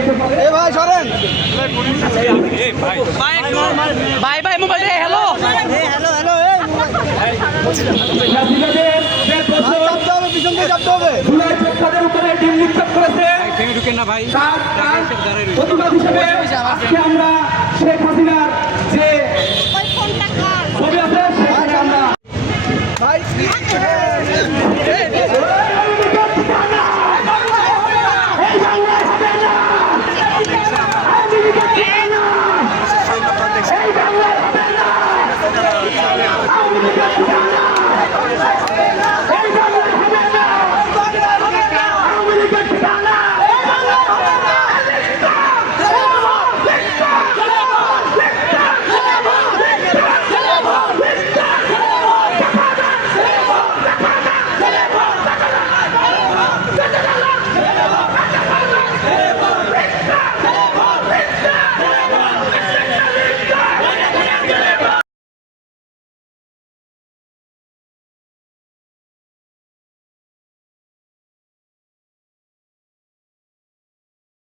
এ ভাই সরেন। ভাই ভাই mobile hello hello hello Sheikh ছাত্রীদের Obrigado.